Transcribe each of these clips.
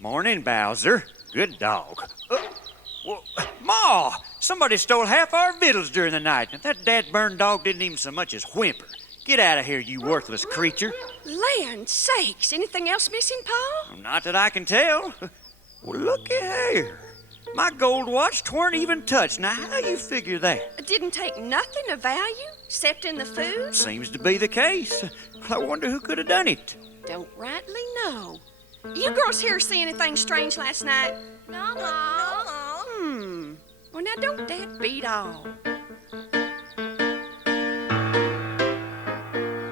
Morning, Bowser. Good dog. Well, Ma, somebody stole half our victuals during the night, and that dad-burned dog didn't even so much as whimper. Get out of here, you worthless creature. Land sakes, anything else missing, Pa? Not that I can tell. Well, look at here. My gold watch tweren't even touched. Now, how you figure that? It didn't take nothing of value, except in the food? Seems to be the case. I wonder who could have done it. Don't rightly know. You girls here see anything strange last night? No, Ma. Well, now don't that beat all?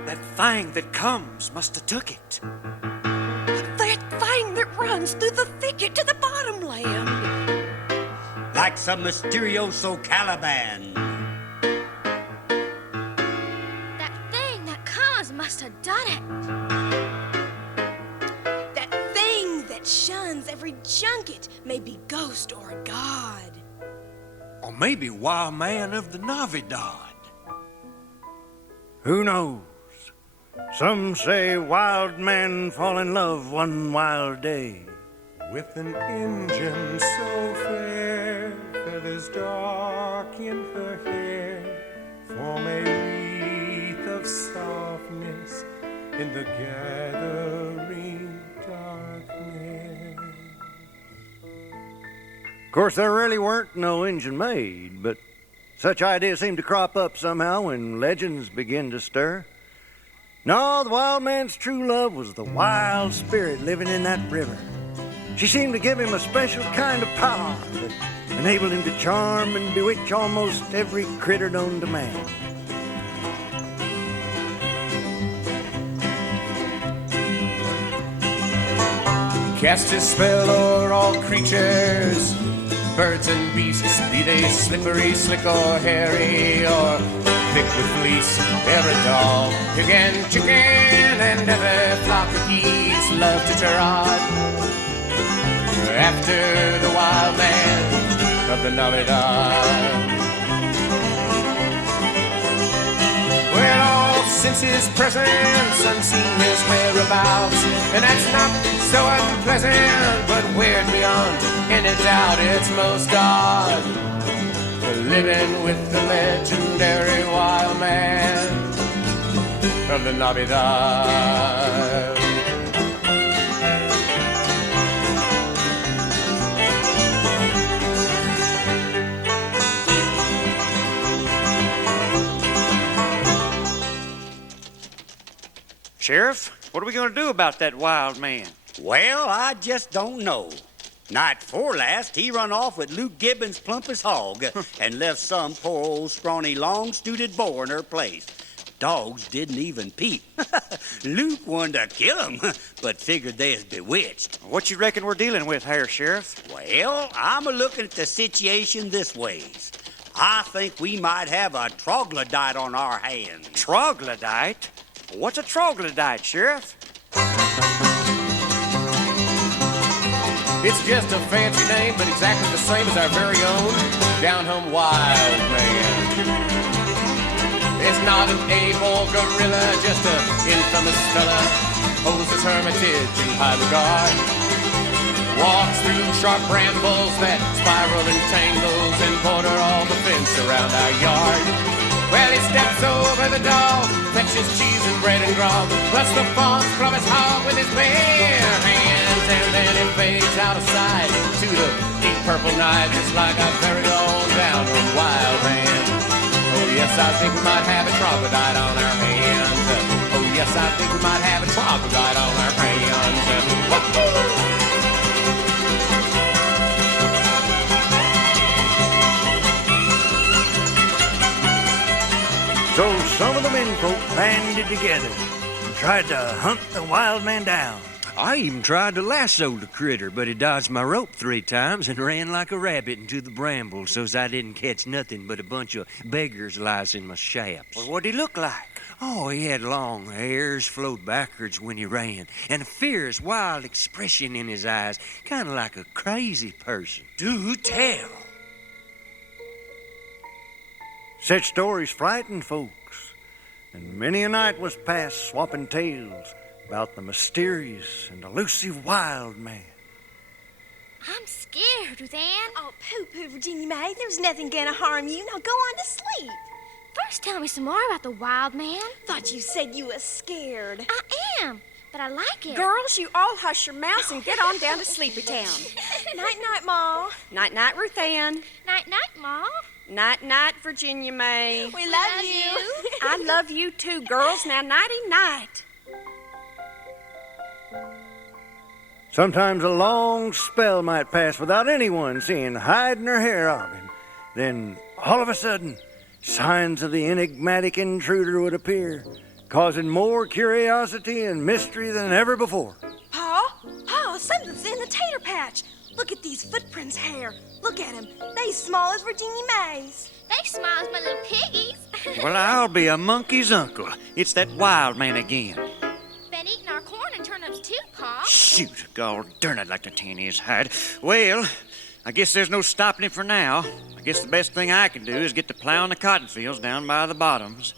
That thing that comes must have took it. That thing that runs through the thicket to the bottomland. Like some mysterioso Caliban. That thing that comes must have done it. That thing that shuns every junket may be ghost or a god. Or maybe Wild Man of the Navidad. Who knows? Some say wild men fall in love one wild day. With an Injun so fair, feathers dark in her hair, form a wreath of softness in the gathering darkness. Of course, there really weren't no Injun made, but such ideas seem to crop up somehow when legends begin to stir. No, the wild man's true love was the wild spirit living in that river. She seemed to give him a special kind of power that enabled him to charm and bewitch almost every critter known to man. Cast his spell o'er all creatures, birds and beasts, be they slippery, slick or hairy, or thick with fleece. Every dog, pig and chicken, and every flock of geese love to trod after the wild man of the Navidad. Well, all since his presence, unseen his whereabouts, and that's not so unpleasant, but weird beyond any doubt. It's most odd, living with the legendary wild man of the Navidad. Sheriff, what are we going to do about that wild man? Well, I just don't know. Night before last, he run off with Luke Gibbons' plumpest hog and left some poor old scrawny long-stooted boar in her place. Dogs didn't even peep. Luke wanted to kill 'em, but figured they was bewitched. What you reckon we're dealing with here, Sheriff? Well, I'm a-looking at the situation this ways. I think we might have a troglodyte on our hands. Troglodyte? What's a troglodyte, Sheriff? It's just a fancy name, but exactly the same as our very own down-home wild man. It's not an ape or gorilla, just an infamous fella, holds his hermitage in high regard. Walks through sharp brambles that spiral and tangles and border all the fence around our yard. Well, he steps over the dog, fetches cheese and bread and grog, plus the fawns from his hog with his bare hands, and then he fades out of sight to the deep purple night, just like our very own down-home wild man. Oh yes, I think we might have a troglodyte on our hands. Oh yes, I think we might have a troglodyte on our hands. Woo-hoo! So some of the menfolk banded together and tried to hunt the wild man down. I even tried to lasso the critter, but he dodged my rope 3 times and ran like a rabbit into the brambles, so's I didn't catch nothing but a bunch of beggars' lice in my shafts. Well, what'd he look like? Oh, he had long hairs, flowed backwards when he ran, and a fierce, wild expression in his eyes, kind of like a crazy person. Do tell. Such stories frightened folks, and many a night was passed swapping tales about the mysterious and elusive wild man. I'm scared, Ruth Ann. Oh, pooh-pooh, Virginia May. There's nothing gonna harm you. Now go on to sleep. First, tell me some more about the wild man. Thought you said you was scared. I am, but I like it. Girls, you all hush your mouths and get on down to Sleepy Town. Night-night, Ma. Night-night, Ruth Ann. Night-night, Ma. Night-night, Virginia May. We love you. I love you too, girls. Now, nighty-night. Sometimes a long spell might pass without anyone seeing hide nor hair of him. Then, all of a sudden, signs of the enigmatic intruder would appear, causing more curiosity and mystery than ever before. Pa, something's in the tater patch. Look at these footprints here. Look at them. They small as Virginia May's. They smile as my little piggies. Well, I'll be a monkey's uncle. It's that wild man again. Been eating our corn and turnips too, Pa. Shoot, gol darn, I'd like to tan his hide. Well, I guess there's no stopping him for now. I guess the best thing I can do is get to plowing the cotton fields down by the bottoms.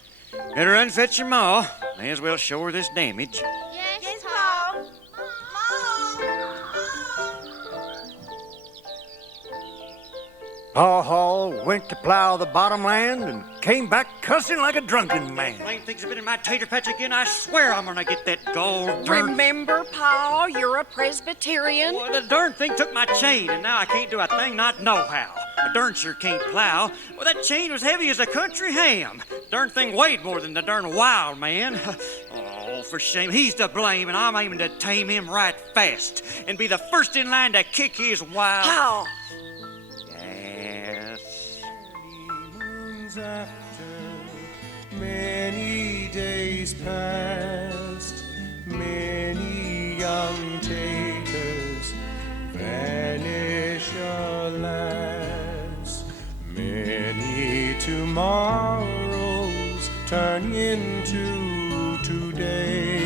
Better run fetch your ma. May as well show her this damage. Yes, Pa. Pa. Paw Hall went to plow the bottomland and came back cussing like a drunken man. Blame things have been in my tater patch again. I swear I'm gonna get that gold darn. Remember, Pa, you're a Presbyterian. Well, the darn thing took my chain, and now I can't do a thing not know how. The darn sure can't plow. Well, that chain was heavy as a country ham. Darn thing weighed more than the darn wild man. Oh, for shame. He's to blame, and I'm aiming to tame him right fast and be the first in line to kick his wild... Pa, Yes. Moons after many days past, many young taters vanish alas. Many tomorrows turn into today.